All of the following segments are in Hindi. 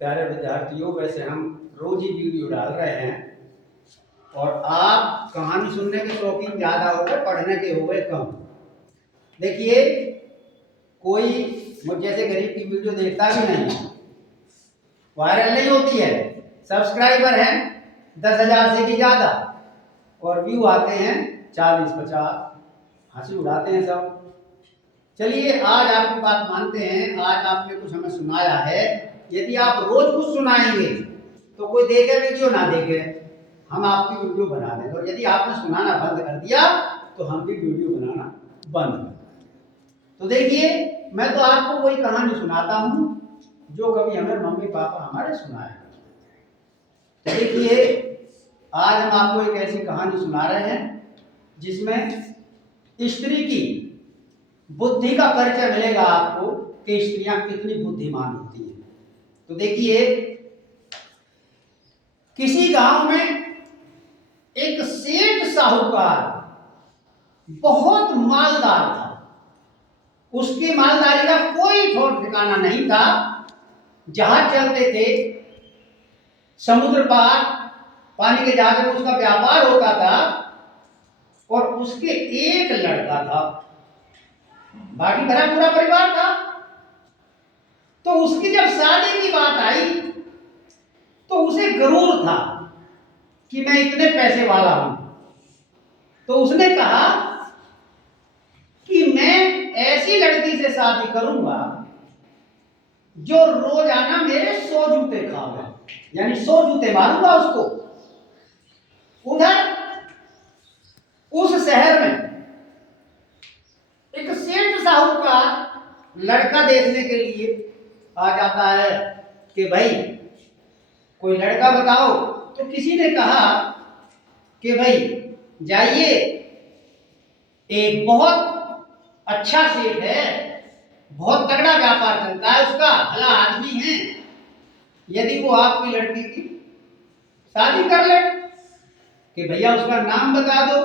प्यारे विद्यार्थियों, वैसे हम रोज ही वीडियो डाल रहे हैं और आप कहानी सुनने के शौकीन ज़्यादा हो गए, पढ़ने के हो गए कम। देखिए, कोई मुझ जैसे गरीब की वीडियो देखता भी नहीं, वायरल नहीं होती है, सब्सक्राइबर हैं 10,000 से भी ज़्यादा और व्यू आते हैं 40-50, हंसी उड़ाते हैं सब। चलिए, आज आपकी बात मानते हैं, आज आपने कुछ हमें सुनाया है। यदि आप रोज कुछ सुनाएंगे तो कोई देखे वीडियो ना देखे, हम आपकी वीडियो बना देंगे। और यदि आपने सुनाना बंद कर दिया तो हम भी वीडियो बनाना बंद कर देंगे। तो देखिए, मैं तो आपको वही कहानी सुनाता हूँ जो कभी हमें मम्मी पापा हमारे सुनाए। तो देखिए, आज हम आपको एक ऐसी कहानी सुना रहे हैं जिसमें स्त्री की बुद्धि का परिचय मिलेगा आपको कि स्त्रियां कितनी बुद्धिमान होती हैं। तो देखिए, किसी गांव में एक सेठ साहूकार बहुत मालदार था। उसकी मालदारी का कोई ठोर ठिकाना नहीं था। जहाज चलते थे, समुद्र पार पानी के जहाज में उसका व्यापार होता था और उसके एक लड़का था, बाकी भरा पूरा परिवार था। तो उसकी जब शादी की बात आई तो उसे गरूर था कि मैं इतने पैसे वाला हूं। तो उसने कहा कि मैं ऐसी लड़की से शादी करूंगा जो रोजाना मेरे 100 जूते खावे, यानी 100 जूते मारूंगा उसको। उधर उस शहर में एक सेठ साहू का लड़का देखने के लिए आ जाता है कि भाई कोई लड़का बताओ। तो किसी ने कहा कि भाई जाइए, एक बहुत अच्छा सेठ है, बहुत तगड़ा व्यापार चलता है उसका, भला आदमी है, यदि वो आपकी लड़की की शादी कर ले। कि भैया उसका नाम बता दो।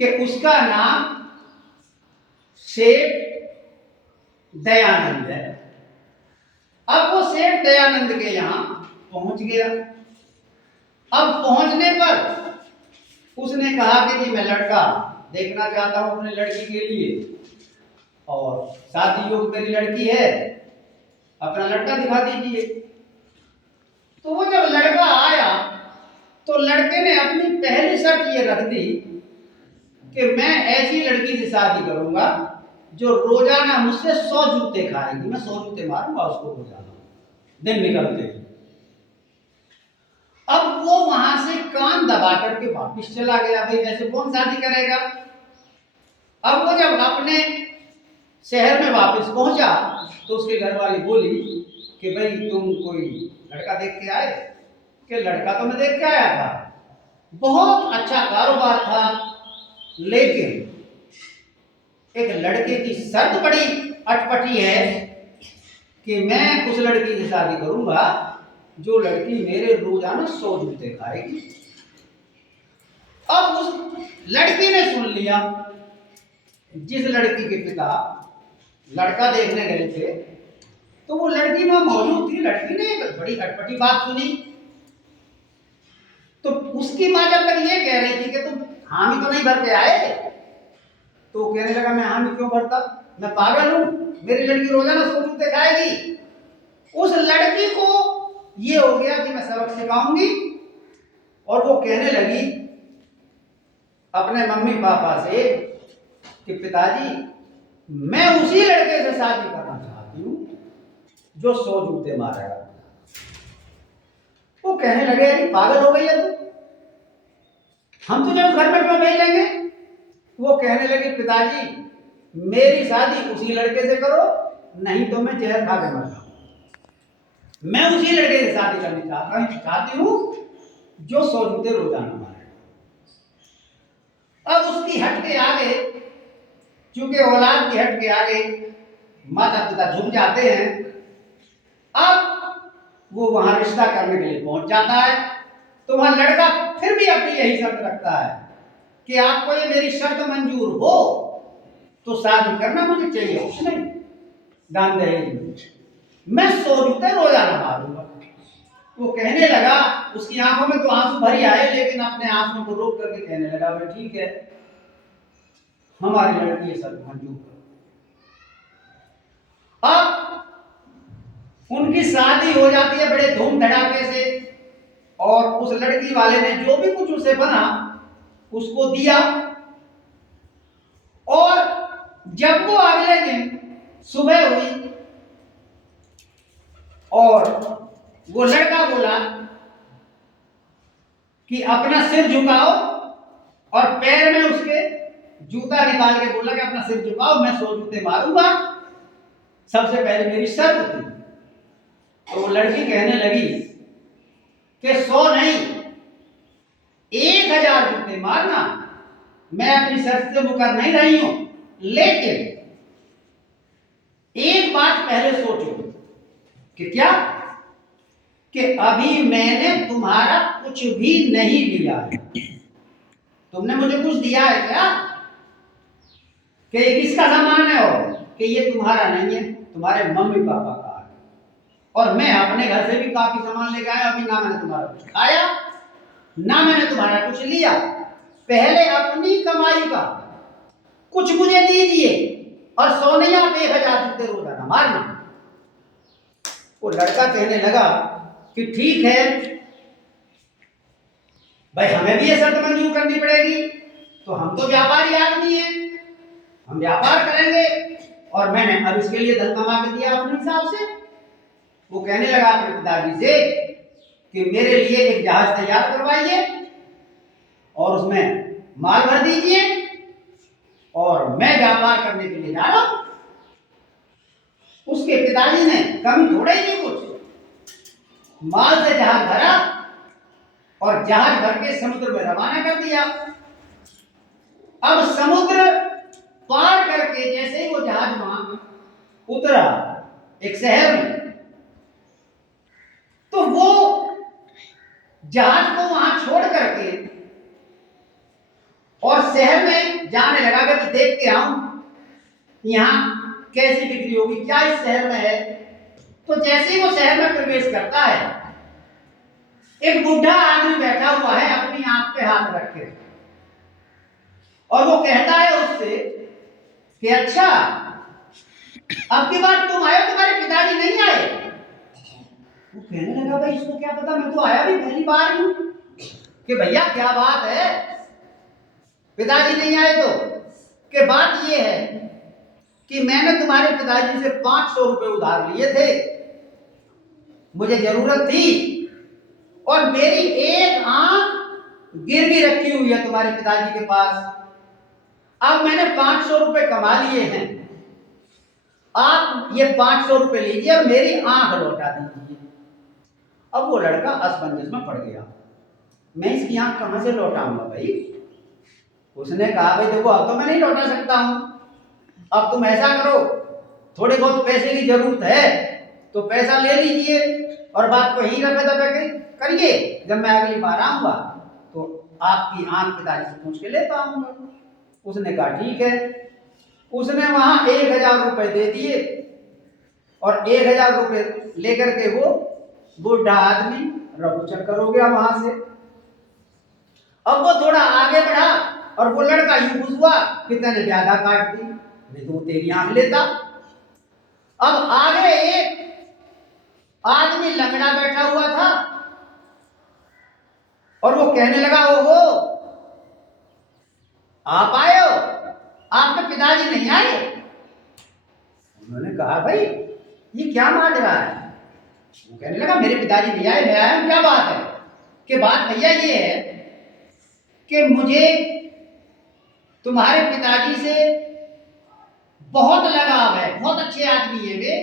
कि उसका नाम सेठ दयानंद है। अब वो सेठ दयानंद के यहां पहुंच गया। अब पहुंचने पर उसने कहा कि जी मैं लड़का देखना चाहता हूं अपनी लड़की के लिए और शादी योग्य मेरी लड़की है, अपना लड़का दिखा दीजिए। तो वो जब लड़का आया तो लड़के ने अपनी पहली शर्त ये रख दी कि मैं ऐसी लड़की से शादी करूंगा जो रोजाना मुझसे 100 जूते खाएगी, मैं 100 जूते मारूंगा उसको रोजाना दिन निकलते ही। अब वो वहां से कान दबा करके वापिस चला गया। भाई ऐसे कौन शादी करेगा। अब वो जब अपने शहर में वापस पहुंचा तो उसके घर वाली बोली कि भाई तुम कोई लड़का देख के आए। कि लड़का तो मैं देख के आया था, बहुत अच्छा कारोबार था, लेकिन एक लड़के की शर्त बड़ी अटपटी है कि मैं उस लड़की से शादी करूंगा जो लड़की मेरे रोजाना 100 जूते खाएगी। अब उस लड़की ने सुन लिया। जिस लड़की के पिता लड़का देखने गए थे तो वो लड़की वहां मौजूद थी। लड़की ने एक बड़ी अटपटी बात सुनी। तो उसकी मां जब तक ये कह रही थी कि तुम हामी तो नहीं भर के आए, तो वो कहने लगा मैं हामी क्यों भरता, मैं पागल हूं, मेरी लड़की रोजाना 100 जूते खाएगी। उस लड़की को ये हो गया कि मैं सबक सिखाऊंगी और वो कहने लगी अपने मम्मी पापा से कि पिताजी मैं उसी लड़के से शादी करना चाहती हूं जो 100 जूते मारेगा। वो कहने लगे अरे पागल हो गई है तू, हम तुझे उस घर में क्यों भेजेंगे। वो कहने लगे पिताजी मेरी शादी उसी लड़के से करो, नहीं तो मैं जहर खा के मर जाऊं। मैं उसी लड़के से शादी करनी चाहती हूं जो 100 जूते रोजाना मारे। अब उसकी हट के आगे, चूंकि औलाद की हट के आगे माता पिता झुक जाते हैं, अब वो वहां रिश्ता करने के लिए पहुंच जाता है। तो वहां लड़का फिर भी अपनी यही शर्त रखता है कि आपको ये मेरी शर्त मंजूर हो तो शादी करना मुझे चाहिए, कुछ नहीं दान दहेज में, मैं 100 जूते रोजाना तो कहने लगा, उसकी आंखों में तो आंसू भरी आए, लेकिन अपने आंसुओं को रोक करके कहने लगा, भाई ठीक है, हमारी लड़की ये सब मंजूर करो। अब उनकी शादी हो जाती है बड़े धूम धड़ाके से, और उस लड़की वाले ने जो भी कुछ उसे बना उसको दिया। और जब वो अगले दिन सुबह हुई और वो लड़का बोला कि अपना सिर झुकाओ, और पैर में उसके जूता निकाल के बोला कि अपना सिर झुकाओ, मैं 100 जूते मारूंगा, सबसे पहले मेरी शर्त थी। तो वो लड़की कहने लगी कि 100 नहीं, 1000 जूते मारना, मैं अपनी शर्त से मुकर नहीं रही हूं, लेकिन एक बात पहले सोचो कि क्या, कि अभी मैंने तुम्हारा कुछ भी नहीं लिया है, तुमने मुझे कुछ दिया है क्या, कि ये किसका सामान है, और कि ये तुम्हारा नहीं है, तुम्हारे मम्मी पापा का है, और मैं अपने घर से भी काफी सामान लेके आया, अभी ना मैंने तुम्हारा कुछ खाया, ना मैंने तुम्हारा कुछ लिया, पहले अपनी कमाई का कुछ मुझे दीजिए, और 100 नहीं, आप 1000 जूते रोजाना मारना। वो लड़का कहने लगा कि ठीक है भाई, हमें भी ये शर्त मंजूर करनी पड़ेगी, तो हम तो व्यापारी आदमी हैं, हम व्यापार करेंगे, और मैंने अब इसके लिए धन कमा के दिया अपने हिसाब से। वो कहने लगा अपने पिताजी से कि मेरे लिए एक जहाज तैयार करवाइए, और उसमें माल भर दीजिए, और मैं व्यापार करने के लिए जा रहा हूं। उसके पिताजी ने कमी थोड़ा ही नहीं कुछ, माल से जहाज भरा और जहाज भर के समुद्र में रवाना कर दिया। अब समुद्र पार करके जैसे ही वो जहाज वहां उतरा एक शहर में, तो वो जहाज को वहां छोड़ करके और शहर में जाने लगा कि देख के आऊं यहां कैसी बिक्री होगी, क्या इस शहर में है। तो जैसे ही वो शहर में प्रवेश करता है, एक बुढ़ा आदमी बैठा हुआ है अपनी आंख पे हाथ रख के, और वो कहता है उससे कि अच्छा, अब की बार तुम आए, तुम्हारे पिताजी नहीं आए। वो कहने लगा, भाई इसको क्या पता, मैं तो आया भी पहली बार हूं। कि भैया क्या बात है, पिताजी नहीं आए तो? कि बात ये है कि मैंने तुम्हारे पिताजी से 500 रुपए उधार लिए थे, मुझे जरूरत थी, और मेरी एक आंख गिरवी रखी हुई है तुम्हारे पिताजी के पास। अब मैंने 500 रुपए कमा लिए हैं, आप ये 500 रुपए लीजिए और मेरी आंख लौटा दीजिए। अब वो लड़का असमंजस में पड़ गया, मैं इसकी आंख कहां से लौटाऊंगा भाई। उसने कहा, भाई देखो, अब तो मैं नहीं लौटा सकता हूं, अब तुम ऐसा करो, थोड़े बहुत पैसे की जरूरत है तो पैसा ले लीजिए, और बात को यहीं रफे दफे करिए, जब मैं अगली बार आऊंगा तो आपकी आंख पिताजी से पूछ के ले पाऊंगा। उसने कहा ठीक है। उसने वहां 1000 रुपए दे दिए, और 1000 रुपए लेकर के वो बुढ़ा आदमी रफू चक्कर हो गया वहां से। अब वो थोड़ा आगे बढ़ा, और वो लड़का यूं खुश हुआ कि तैने ज्यादा काट दी, नहीं तो तेरी आंख लेता। अब आगे एक आदमी लंगड़ा बैठा हुआ था, और वो कहने लगा, ओहो आप आए हो, आपके पिताजी नहीं आए। उन्होंने कहा, भाई ये क्या मान रहा है। वो कहने लगा, मेरे पिताजी नहीं आए, मैं आया हूं, क्या बात है। कि बात भैया ये है कि मुझे तुम्हारे पिताजी से बहुत लगाव है, बहुत अच्छे आदमी है वे,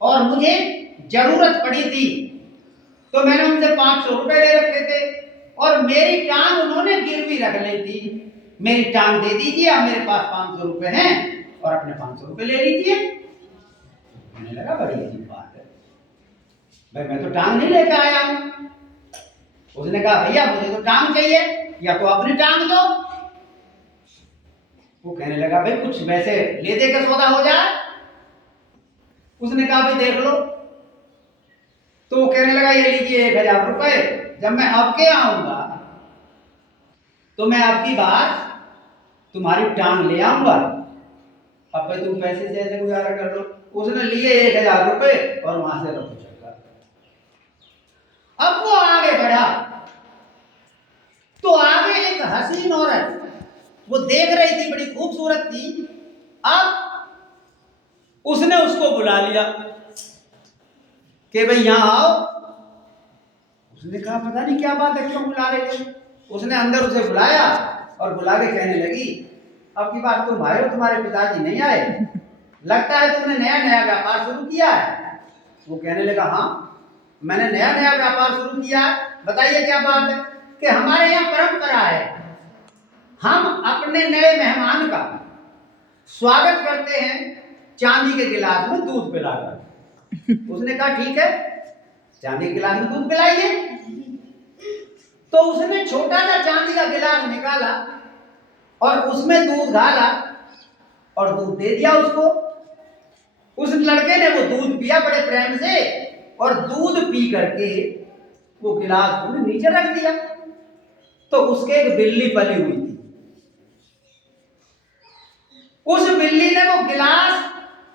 और मुझे जरूरत पड़ी थी तो मैंने उनसे 500 रुपए ले रखे थे, और मेरी टांग उन्होंने गिरवी रख ली थी, मेरी टांग दे दीजिए, अब मेरे पास 500 रुपए हैं, और अपने 500 रुपए ले लीजिए। मैंने लगा, बड़ी अजीब बात है भाई, मैं तो टांग नहीं लेकर आया हूं। उसने कहा, भैया मुझे तो टांग चाहिए, या तो अपनी टांग दो। वो कहने लगा, भाई कुछ वैसे ले देकर सौदा हो जाए। उसने कहा, भाई देख लो, तो वो कहने लगा ये लीजिए 1000 रुपए, जब मैं आपके आऊंगा तो मैं आपकी बात तुम्हारी टांग ले आऊंगा। अब भाई तुम पैसे से ऐसे गुजारा कर लो। उसने लिए 1000 रुपए और वहां से रफू चक्कर। अब वो आगे बढ़ा तो आगे एक हसीन औरत वो देख रही थी, बड़ी खूबसूरत थी। अब उसने उसको बुला लिया कि भाई यहां आओ। उसने कहा पता नहीं क्या बात है, क्यों बुला रहे थे। उसने अंदर उसे बुलाया और बुला के कहने लगी अब की बात तुम आए हो, तुम्हारे पिताजी नहीं आए, लगता है तुमने नया नया व्यापार शुरू किया है। वो कहने लगा हाँ मैंने नया नया व्यापार शुरू किया, बताइए क्या बात है। कि हमारे यहाँ परंपरा है, हम अपने नए मेहमान का स्वागत करते हैं चांदी के गिलास में दूध पिलाकर। उसने कहा ठीक है, चांदी के गिलास में दूध पिलाइए। तो उसने छोटा सा चांदी का गिलास निकाला और उसमें दूध डाला और दूध दे दिया उसको। उस लड़के ने वो दूध पिया बड़े प्रेम से और दूध पी करके वो गिलास नीचे रख दिया। तो उसके एक बिल्ली पली हुई थी। उस बिल्ली ने वो गिलास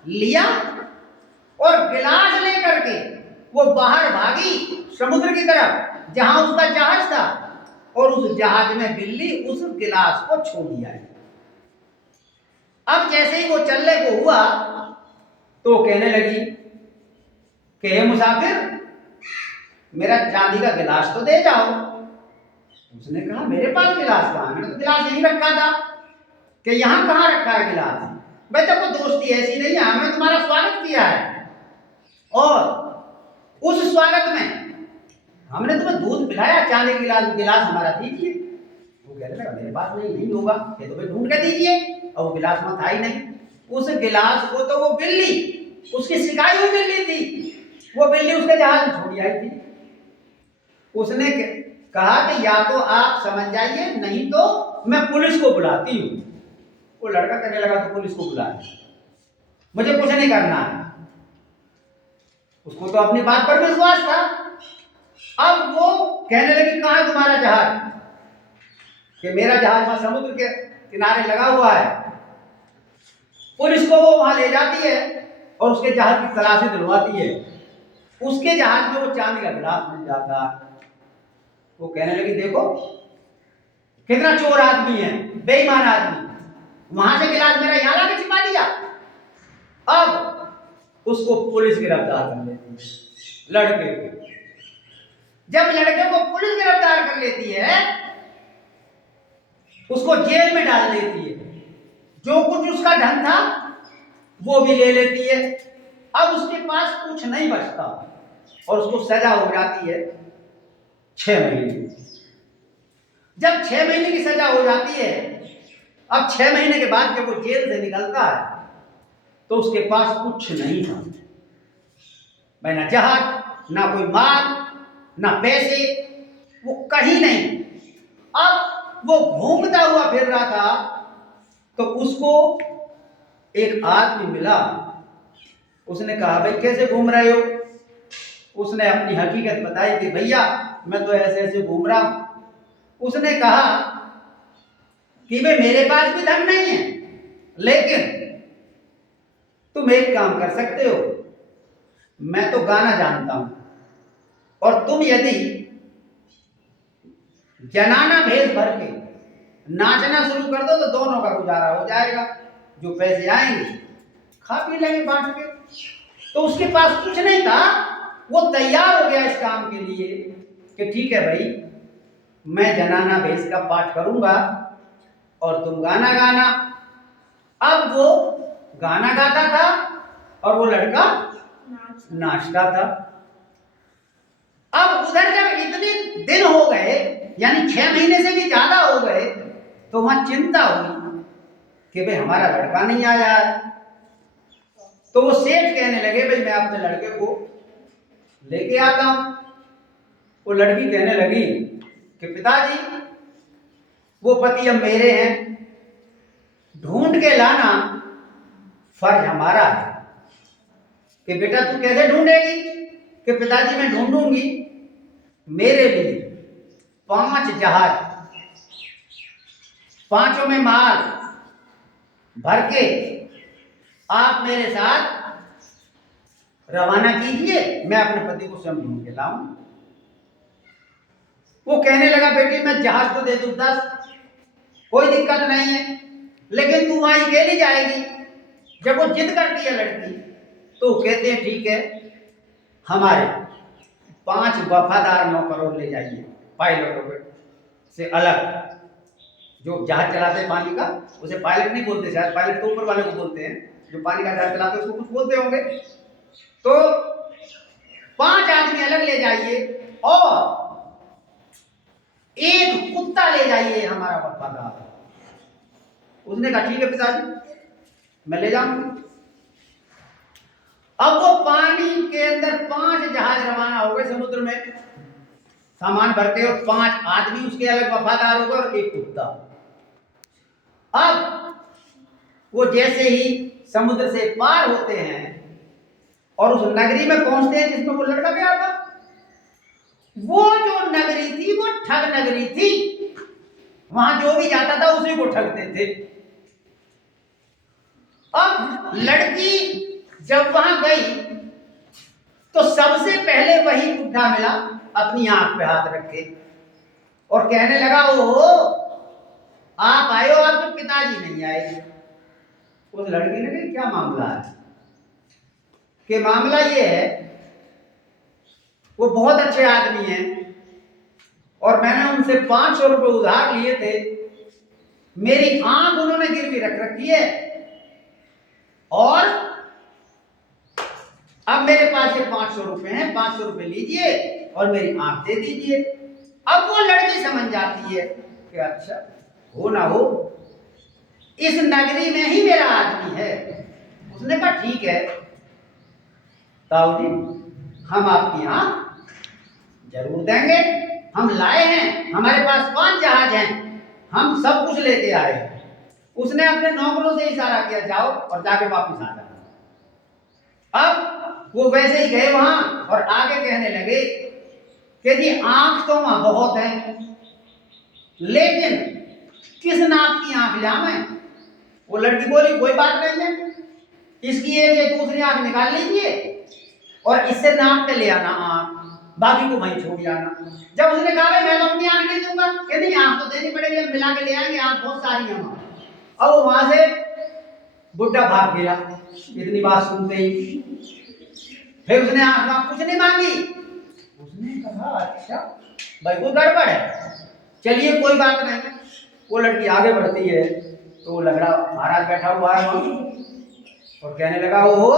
लिया और गिलास लेकर के वो बाहर भागी समुद्र की तरफ जहां उसका जहाज था, और उस जहाज में बिल्ली उस गिलास को छोड़ दिया। अब जैसे ही वो चलने को हुआ तो कहने लगी कि हे मुसाफिर मेरा चांदी का गिलास तो दे जाओ। उसने कहा मेरे पास गिलास कहाँ है, मैंने तो गिलास यहीं रखा था। कि यहाँ कहाँ रखा है गिलास, भाई तब तो दोस्ती ऐसी नहीं है, हमने तुम्हारा स्वागत किया है और उस स्वागत में हमने तुम्हें दूध पिलाया, चांदी गिलास गिलास हमारा दीजिए। वो कहने लगा मेरे पास नहीं होगा, ये तो भाई ढूंढ के दीजिए। और वो गिलास में था ही नहीं। उस गिलास को तो वो बिल्ली, उसकी सिखाई हुई बिल्ली थी, वो बिल्ली उसके जहाज में छोड़ी आई थी। उसने कहा कि या तो आप समझ जाइए नहीं तो मैं पुलिस को बुलाती हूँ। वो लड़का कहने लगा तो पुलिस को बुला, मुझे कुछ नहीं करना है। उसको तो अपनी बात पर विश्वास था। अब वो कहने लगी कहाँ है तुम्हारा जहाज, कि मेरा जहाज वहां समुद्र के किनारे लगा हुआ है। पुलिस को वो वहां ले जाती है और उसके जहाज की तलाशी दिलवाती है। उसके जहाज में वो चांदी का गिलास मिल जाता है। वो कहने लगी देखो कितना चोर आदमी है, बेईमान आदमी, वहां से गिलास मेरा यहां लाके छिपा दिया। अब उसको पुलिस गिरफ्तार कर लेती है, लड़के को। जब लड़के को पुलिस गिरफ्तार कर लेती है उसको जेल में डाल देती है। जो कुछ उसका धन था वो भी ले लेती है। अब उसके पास कुछ नहीं बचता और उसको सजा हो जाती है 6 महीने। जब 6 महीने की सजा हो जाती है, अब 6 महीने के बाद जब वो जेल से निकलता है तो उसके पास कुछ नहीं था, भाई ना जहाज, ना कोई माल, ना पैसे, वो कहीं नहीं। अब वो घूमता हुआ फिर रहा था तो उसको एक आदमी मिला। उसने कहा भाई कैसे घूम रहे हो। उसने अपनी हकीकत बताई कि भैया मैं तो ऐसे ऐसे घूम रहा हूं। उसने कहा कि भाई मेरे पास भी धन नहीं है, लेकिन तुम एक काम कर सकते हो, मैं तो गाना जानता हूं और तुम यदि जनाना भेष भर के नाचना शुरू कर दो तो दोनों का गुजारा हो जाएगा। जो पैसे आएंगे खा पी लेंगे बांट के। तो उसके पास कुछ नहीं था, वो तैयार हो गया इस काम के लिए कि ठीक है भाई मैं जनाना भेष का पाठ करूंगा और तुम गाना गाना। अब वो गाना गाता था और वो लड़का नाचता था। अब उधर जब इतने दिन हो गए, यानी 6 महीने से भी ज्यादा हो गए, तो वहां चिंता हुई कि भाई हमारा लड़का नहीं आया है। तो वो सेठ कहने लगे भाई मैं अपने लड़के को लेके आता हूं। वो लड़की कहने लगी कि पिताजी वो पति अब मेरे हैं, ढूंढ के लाना फर्ज हमारा है। कि बेटा तू कैसे ढूंढेगी, कि पिताजी मैं ढूंढूंगी मेरे लिए 5 जहाज, 5 में माल भर के आप मेरे साथ रवाना कीजिए, मैं अपने पति को स्वयं ढूंढ के लाऊं। वो कहने लगा बेटी मैं जहाज तो दे दूं 10, कोई दिक्कत नहीं है, लेकिन तू वहां अकेली जाएगी। जब वो जिद करती है लड़की तो कहते हैं ठीक है, हमारे 5 वफादार नौकरों ले जाइए, पायलटों से अलग। जो जहाज चलाते हैं पानी का उसे पायलट नहीं बोलते, शायद पायलट तो ऊपर वाले को बोलते हैं, जो पानी का जहाज चलाते हैं उसको कुछ बोलते होंगे। तो 5 आदमी अलग ले जाइए और एक कुत्ता ले जाइए हमारा वफादार। उसने कहा ठीक है पिताजी मैं ले जाऊंगी। अब वो पानी के अंदर 5 जहाज रवाना हो गए समुद्र में सामान भर के, और 5 आदमी उसके अलग वफादार हो गए और एक कुत्ता। अब वो जैसे ही समुद्र से पार होते हैं और उस नगरी में पहुंचते हैं जिसमें वो लड़का गया था, वो जो नगरी थी वो ठग नगरी थी। वहां जो भी जाता था उसी को ठगते थे। अब लड़की जब वहां गई तो सबसे पहले वही बुढ़ा मिला, अपनी आंख पे हाथ रख के, और कहने लगा ओहो आप आए हो, आप तो पिताजी नहीं आए। उस लड़की ने कहा क्या मामला है? कि मामला ये है वो बहुत अच्छे आदमी हैं और मैंने उनसे 500 रुपए उधार लिए थे, मेरी आंख उन्होंने गिरवी रख रखी है और अब मेरे पास ये 500 रुपए हैं, 500 रुपए लीजिए और मेरी आंख दे दीजिए। अब वो लड़की समझ जाती है कि अच्छा हो ना हो इस नगरी में ही मेरा आदमी है। उसने कहा ठीक है ताऊ जी हम आपकी आंख जरूर देंगे, हम लाए हैं, हमारे पास 5 जहाज हैं, हम सब कुछ लेके आए हैं। उसने अपने नौकरों से इशारा किया जाओ और जाके वापस आ जाओ। अब वो वैसे ही गए वहां और आगे कहने लगे कि जी आंख तो वहां बहुत है, लेकिन किस नाप की आंख लाऊं? वो लड़की बोली कोई बात नहीं है, इसकी एक दूसरी आंख निकाल लीजिए और इससे नाप के ले आना आंख, बाकी को वहीं छोड़ आना। जब उसने कहा भाई मैं तो अपनी आंख नहीं दूंगा, कि नहीं आंख तो देनी पड़ेगी, हम मिला के ले आएंगे, आंख बहुत सारी है वहां। अब वहां से बुढ़ा भाग गया इतनी बात सुनते ही। फिर उसने आंख कुछ नहीं मांगी। उसने कहा अच्छा भाई कोई गड़बड़ है, चलिए कोई बात नहीं। वो लड़की आगे बढ़ती है तो वो लंगड़ा महाराज बैठा हुआ है वहां और कहने लगा ओहो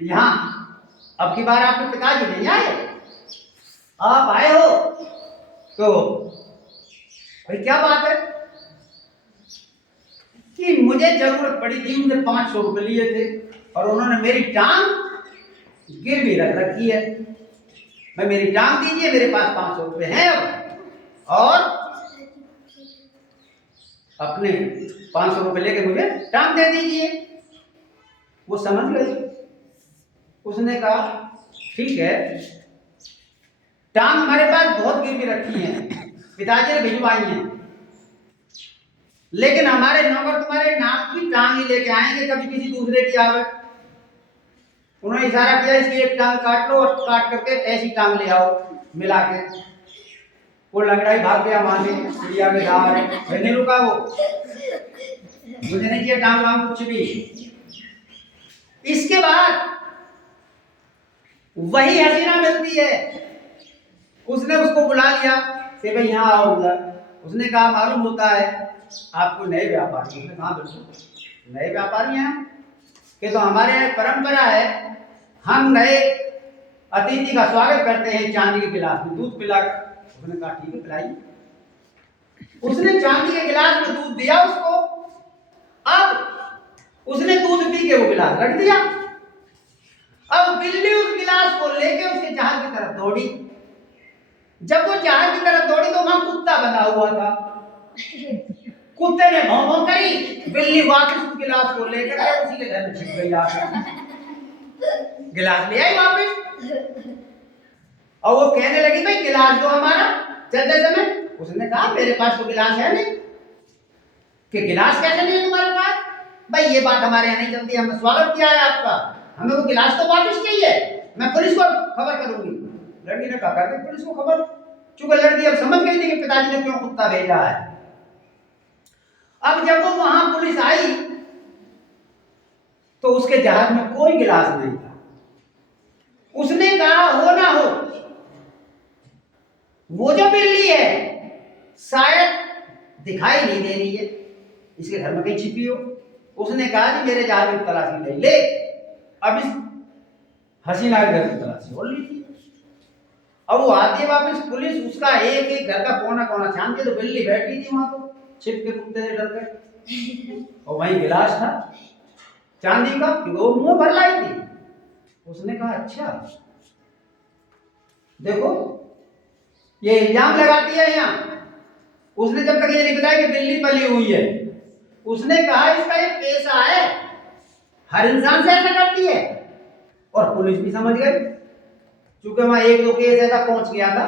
यहाँ अब की बार आपके पिताजी नहीं आए, आप आए हो, तो भाई क्या बात है? कि मुझे जरूरत पड़ी थी, मुझे 500 रुपए लिए थे और उन्होंने मेरी टांग गिरवी रख रखी है, मैं मेरी टांग दीजिए, मेरे पास 500 रुपए हैं अब, और अपने 500 रुपए लेके मुझे टांग दे दीजिए। वो समझ गई। उसने कहा ठीक है टांग हमारे पास बहुत गिरवी रखी है, पिताजी ने भिजवाई है, लेकिन हमारे नौकर तुम्हारे नाम की टांग ही लेके आएंगे, कभी किसी दूसरे की आवे। उन्होंने इशारा किया इसकी एक टांग काट लो और काट करके ऐसी टांग ले आओ मिला के। वो लंगड़ा ही भाग गया वहां से, चिड़िया में जा रहे, नहीं रुका वो, मुझे नहीं चाहिए टांग वांग कुछ भी। इसके बाद वही हसीना मिलती है, उसने उसको बुला लिया कि भाई यहाँ आओ उधर। उसने कहा मालूम होता है आपको नए व्यापारी? उसने कहा बिल्कुल नए व्यापारी हैं कि तो हमारे यहाँ परंपरा है, हम नए अतिथि का स्वागत करते हैं चांदी के गिलास में दूध पिलाकर। उसने कहा ठीक है पिलाइए। उसने चांदी के गिलास में दूध दिया उसको। अब उसने दूध पी के वो गिलास रख दिया। अब बिल्ली उस गिलास को लेके उसके जहाज की तरफ दौड़ी। जब वो जहाज की तरफ दौड़ी तो वहां कुत्ता बंधा हुआ था। कुत्ते ने भौं भौं करी, बिल्ली वापस उस गिलास को लेकर उसी के घर में छिप गई। गिलास ले आई वापस। और वो कहने लगी भाई गिलास दो हमारा चलते समय। उसने कहा मेरे पास तो गिलास है नहीं। कि गिलास कैसे नहीं है तुम्हारे पास? भाई ये बात हमारे यहाँ नहीं चलती, हमने स्वागत किया है आपका, हमें वो गिलास तो वापस चाहिए, मैं पुलिस को खबर करूंगी। लड़की ने कहा कर दे पुलिस को खबर। चूंकि लड़की अब समझ गई थी कि पिताजी ने क्यों कुत्ता भेजा है। अब जब वो वहां पुलिस आई तो उसके जहाज में कोई गिलास नहीं था। उसने कहा हो ना हो वो जो बिल्ली है शायद दिखाई नहीं दे रही है, इसके घर में कहीं छिपी हो। उसने कहा कि मेरे जहाज में तलाशी नहीं ले। अब इस हसीना के घर की तलाशी और ली थी। अब वो आती है वापस पुलिस, उसका एक एक घर का कोना कोना छानती, तो बिल्ली बैठी थी वहां तो छिप के कुत्ते से डर के। और वहीं गिलास था चांदी का, वो मुंह भर लाई थी। उसने कहा अच्छा देखो ये इल्जाम लगाती है यहाँ। उसने जब तक ये नहीं बताया कि बिल्ली पली हुई है, उसने कहा इसका एक पेशा है, हर इंसान से ऐसा करती है। और पुलिस भी समझ गई, क्योंकि वहां एक दो केस ऐसा पहुंच गया था।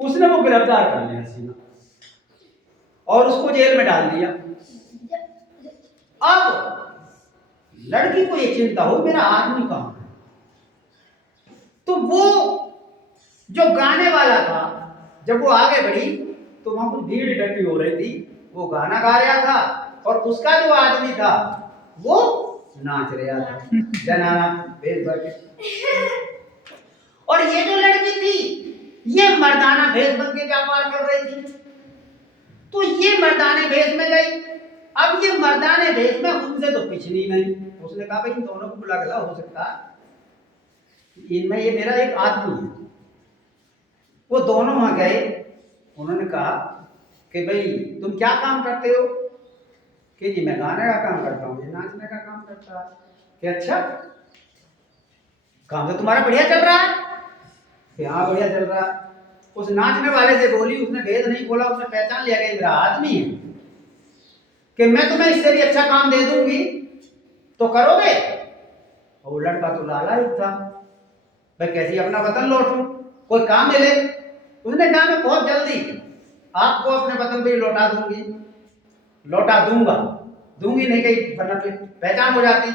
उसने वो गिरफ्तार कर लिया हसीना और उसको जेल में डाल दिया। अब लड़की को ये चिंता हो मेरा आदमी कहां है। तो वो जो गाने वाला था जब वो आगे बढ़ी तो वहां कुछ भीड़ इकट्ठी हो रही थी, वो गाना गा रहा था और उसका जो आदमी था वो नाच रहा था जनाना भेष भर के। और ये जो लड़की थी ये मर्दाना भेष बन के व्यापार कर रही थी। तो ये मर्दाने भेष में गई। अब ये मर्दाने भेष में उनसे तो पिछली नहीं। उसने कहा भाई इन दोनों को बुला के लाओ, हो सकता है इनमें ये मेरा एक आदमी है। वो दोनों वहां गए, उन्होंने कहा कि भाई तुम क्या काम करते हो? कि जी मैं गाने का काम करता हूँ, ये नाचने का काम करता है। कि अच्छा काम तो तुम्हारा बढ़िया चल रहा है? कि हाँ बढ़िया चल रहा है। उस नाचने वाले से बोली, उसने भेद नहीं खोला, उसने पहचान लिया कि मेरा आदमी है, कि मैं तुम्हें इससे भी अच्छा काम दे दूंगी तो करोगे? और वो लड़का तो लालायित था, भाई कैसे अपना वतन लौटूं, कोई काम मिले। उसने कहा मैं बहुत जल्दी आपको अपने वतन पे लौटा दूंगी, लौटा दूंगा, दूंगी नहीं कहीं वरना फिर पहचान हो जाती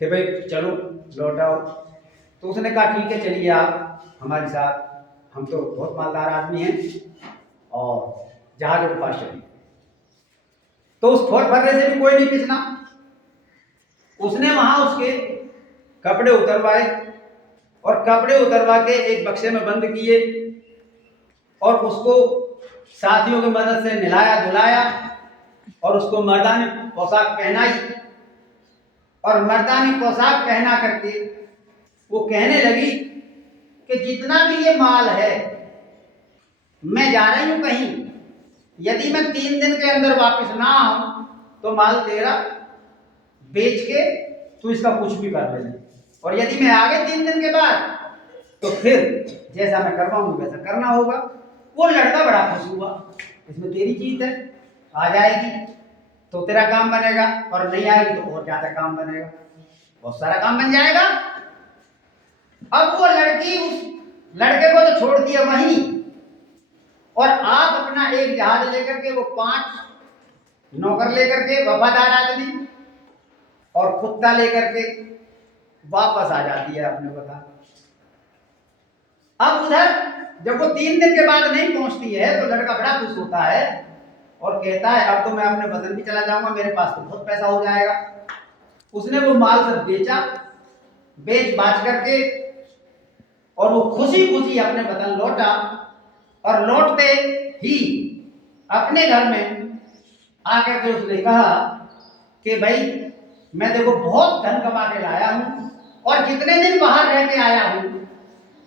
कि भाई चलो लौटाओ। तो उसने कहा ठीक है चलिए आप हमारे साथ, हम तो बहुत मालदार आदमी हैं और जहाज के पास चलिए। तो उस खोट भरने से भी कोई नहीं पिछला। उसने वहां उसके कपड़े उतरवाए और कपड़े उतरवा के एक बक्से में बंद किए और उसको साथियों की मदद से नहलाया धुलाया और उसको मर्दानी पोशाक पहनाई। और मर्दानी पोशाक पहना करके वो कहने लगी कि जितना भी ये माल है मैं जा रही हूं कहीं, यदि मैं 3 दिन के अंदर वापस ना आऊं तो माल तेरा बेच के तू इसका कुछ भी कर लेना, और यदि मैं आगे 3 दिन के बाद तो फिर जैसा मैं करवाऊंगा वैसा करना होगा। वो लड़का बड़ा खुश हुआ, इसमें तेरी जीत है, आ जाएगी तो तेरा काम बनेगा और नहीं आएगी तो और ज्यादा काम बनेगा, बहुत सारा काम बन जाएगा। अब वो लड़की उस लड़के को तो छोड़ दिया वहीं, और आप अपना एक जहाज लेकर के, वो 5 नौकर लेकर के, वफादार आदमी और कुत्ता लेकर के वापस आ जाती है अपने वतन। अब उधर जब वो 3 दिन के बाद नहीं पहुंचती है तो लड़का बड़ा खुश होता है और कहता है अब तो मैं अपने वतन भी चला जाऊंगा, मेरे पास तो बहुत पैसा हो जाएगा। उसने वो माल सब बेचा, बेच बाच करके और वो खुशी खुशी अपने वतन लौटा। और लौटते ही अपने घर में आकर के उसने कहा कि भाई मैं देखो बहुत धन कमा के लाया हूं और जितने दिन बाहर रह के आया हूं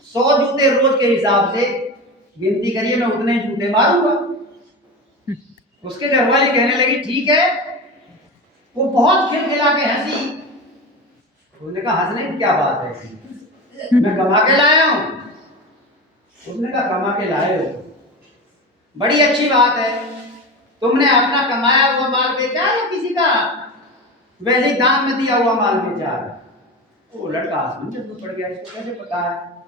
100 जूते रोज के हिसाब से गिनती करिए, मैं उतने ही जूते मारूंगा। उसके घरवाली कहने लगी ठीक है। वो बहुत खिलखिला के हंसी। उसने कहा हंसने की क्या बात है, मैं कमा के लाया हूं। उसने कहा कमा के लाए हो, बड़ी अच्छी बात है, तुमने अपना कमाया हुआ माल बेचा या किसी का वैसे ही दान में दिया हुआ माल बेचा? वो लड़का आसमान में पड़ गया, इसको कैसे पता है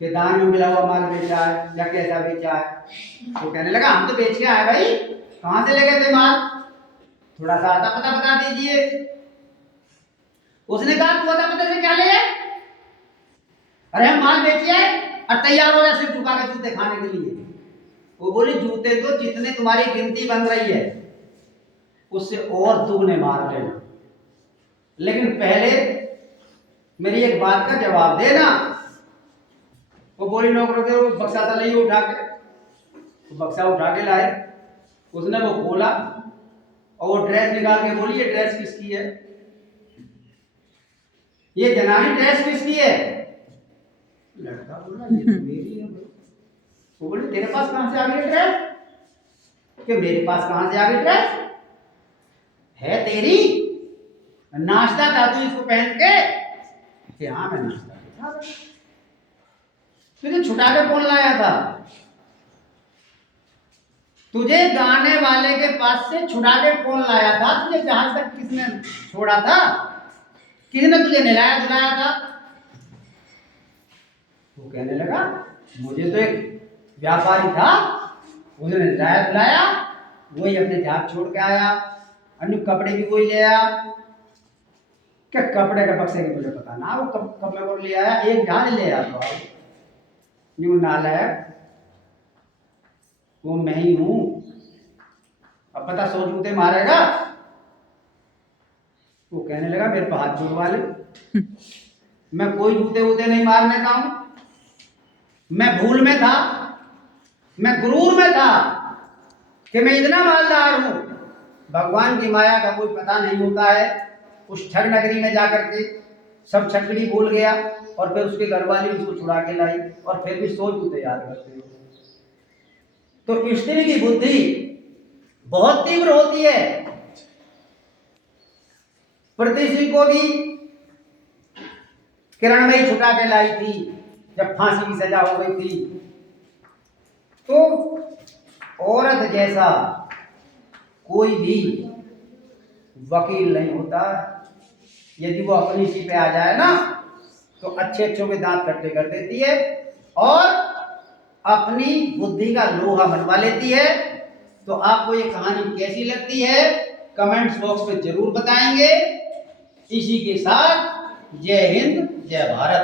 कि दान में मिला हुआ माल बेचा है या कैसा बेचा है। तो कहने लगा हम तो बेच के आए भाई, कहाँ से ले गए थे माल, थोड़ा सा आता पता बता दीजिए। उसने कहा तू आता पता से क्या ले, अरे हम माल बेच के आए और तैयार हो गया सिर्फ झुका के जूते खाने के लिए। वो बोली जूते तो जितने तुम्हारी गिनती बन रही है उससे और दुगने मार लेना, लेकिन पहले मेरी एक बात का जवाब देना। वो बोली नौकर के वो बक्सा था नहीं उठा के, तो बक्सा उठा के लाए, उसने वो खोला और वो ड्रेस निकाल के बोली ये ड्रेस किसकी है, ये जनानी ड्रेस किसकी है। लड़का बोला ये तो मेरी है। वो बोली तेरे पास कहां से आ गई ड्रेस, कि मेरे पास कहां से आ गई ड्रेस, है तेरी, नाश्ता था तू इसको पहन के, कि हाँ मैं नाश्ता था, तुझे छुटा के कौन लाया था, तुझे गाने वाले के पास से छुड़ा के कौन लाया था, तुझे जहाज तक किसने छोड़ा था, किसने तुझे नहलाया धुलाया था। वो कहने लगा मुझे तो एक व्यापारी था, उसने नहलाया धुलाया, वही अपने जहाज छोड़ के आया, अन्य कपड़े भी वही ले आया। क्या कपड़े का बक्से के मुझे पता ना, वो कब में ले आया, एक जहाज ले आया तो यूं नालायक, वो मैं ही हूं, अब पता 100 जूते मारेगा। वो कहने लगा मेरे पे हाथ जुड़वा ले, मैं कोई जूते वूते नहीं मारने का हूं, मैं भूल में था, मैं गुरूर में था कि मैं इतना मालदार हूं। भगवान की माया का कोई पता नहीं होता है। उस ठग नगरी में जाकर के सब छकड़ी भूल गया और फिर उसके घरवाली उसको छुड़ा के लाई और फिर भी 100 जूते याद करते हो। तो स्त्री की बुद्धि बहुत तीव्र होती है। पृथ्वी सिंह को भी किरण में ही छुटा के लाई थी जब फांसी की सजा हो गई थी। तो औरत जैसा कोई भी वकील नहीं होता। यदि वो अपनी सी पे आ जाए ना तो अच्छे अच्छों के दांत खट्टे कर देती है और अपनी बुद्धि का लोहा मनवा लेती है। तो आपको ये कहानी कैसी लगती है कमेंट्स बॉक्स में जरूर बताएंगे। इसी के साथ जय हिंद जय भारत।